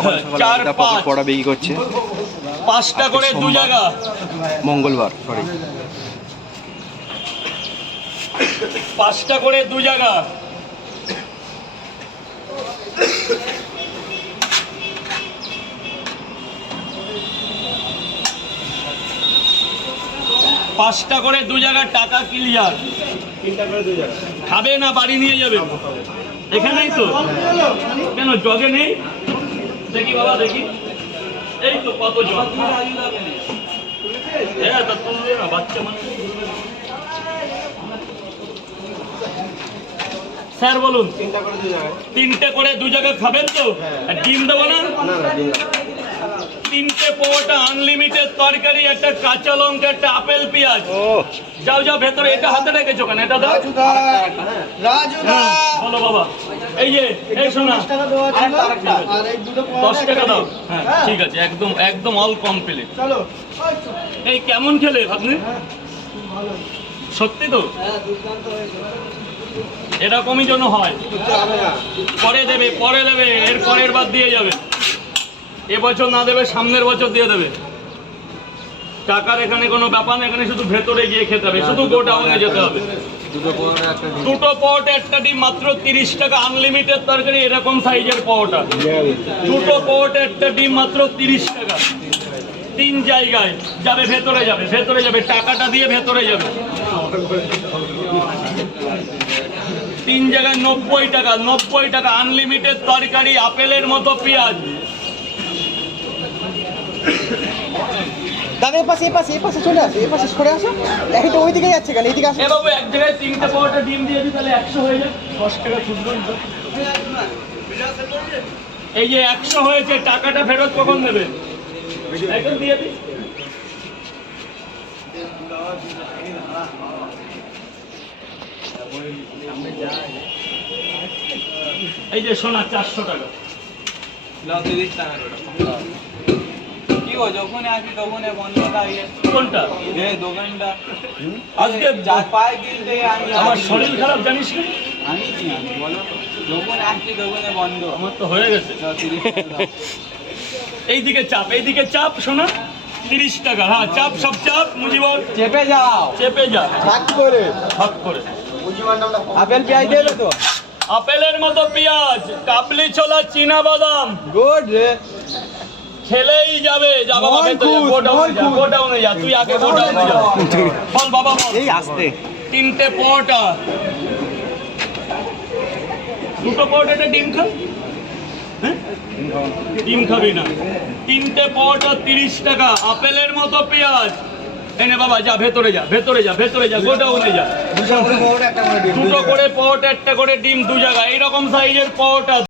সকাল সকাল পকেট পড়া বিক্রি করছে। পাঁচটা করে দু জায়গা। মঙ্গলবার সরি পাঁচটা করে দু জায়গা। পাঁচটা করে দু জায়গার টাকা ক্লিয়ার খাবে না বাড়ি নিয়ে যাবে? এখানেই তো। কেন জগে নেই? দেখি বাবা দেখি? এই তো কত হ্যাঁ তা না বাচ্চা মানুষ। স্যার বলুন। তিনটে করে দু জায়গায়। খাবেন তো? ডিম দেবো না। তিনটে পোটা আনলিমিটেড তরকারি একটা কাঁচা লঙ্কা একটা আপেল পেঁয়াজ। যাও যাও ভেতরে এটা হাতে রেখেছো কেন? এটা দাও। হ্যাঁ, বলো বাবা। এই যে এই শোনা। দশ টাকা দাও। হ্যাঁ ঠিক আছে একদম একদম অল কমপ্লিট এই কেমন খেলে আপনি সত্যি তো? এরকমই যেন হয়। পরে দেবে পরে দেবে এর পরের বার দিয়ে যাবে। এবছর না দেবে সামনের বছর দিয়ে দেবে। টাকার এখানে কোনো ব্যাপার না এখানে শুধু ভেতরে গিয়ে খেতে হবে শুধু গোডাউনে যেতে হবে। দুটো পরোটা একটা ডিম। মাত্র তিরিশ টাকা আনলিমিটেড তরকারি এরকম সাইজের পরোটা। দুটো পরোটা একটা ডিম মাত্র তিরিশ টাকা। তিন জায়গায় যাবে ভেতরে যাবে ভেতরে যাবে টাকাটা দিয়ে ভেতরে যাবে। তিন জায়গায় নব্বই টাকা নব্বই টাকা আনলিমিটেড তরকারি আপেলের মতো পেঁয়াজ। দাদা এ পাশে এপাশে পাশে চলে আসো এপাশে পাশে সরে আসো। এই তো ওই দিকে যাচ্ছে কেন এইদিকে আসো। এ বাবু এক জায়গায় তিনটে পরোটা ডিম দিয়ে দিই তাহলে একশো হয়ে যায় দশ টাকা খুচরো। এই যে একশো হয়েছে টাকাটা ফেরত কখন দেবে? এখন দিয়ে দিই। এই যে সোনা চারশো টাকা। গো যখন আসি তখন বন্ধ থাকে কোনটা? যে দোকানটা। আজকে চার পাঁচ দিন থেকে আমি আমার শরীর খারাপ জানিস না আমি কি বলো। যখন আসছি তখন বন্ধ। আমার তো হয়ে গেছে। তিরিশ টাকা এইদিকে চাপ এইদিকে চাপ শোনা। তিরিশ টাকা হ্যাঁ চাপ সব চাপ মুজিবর চেপে যাও। চেপে যা। ভাগ করে। ভাগ করে। আপেল পেঁয়াজ দেবে তো? আপেলের মতো পেঁয়াজ কাবলি ছোলা চীনা বাদাম। গুড রে। খেলেই যাবে। যা বাবা ভেতরে যা, গোডাউনে যা গোডাউনে যা তুই আগে গোডাউনে যা। বল বাবা বল এই আসতে। তিনটে পরোটা দুটো পরোটাটা ডিম খা। হ্যাঁ? ডিম খাবি না। তিনটে পরোটা তিরিশ টাকা। আপেলের মতো পেঁয়াজ। এনে বাবা যা ভেতরে যা ভেতরে যা ভেতরে যা গোডাউনে যা। দুটো করে পরোটা একটা করে ডিম। দু জায়গা এইরকম সাইজের পরোটা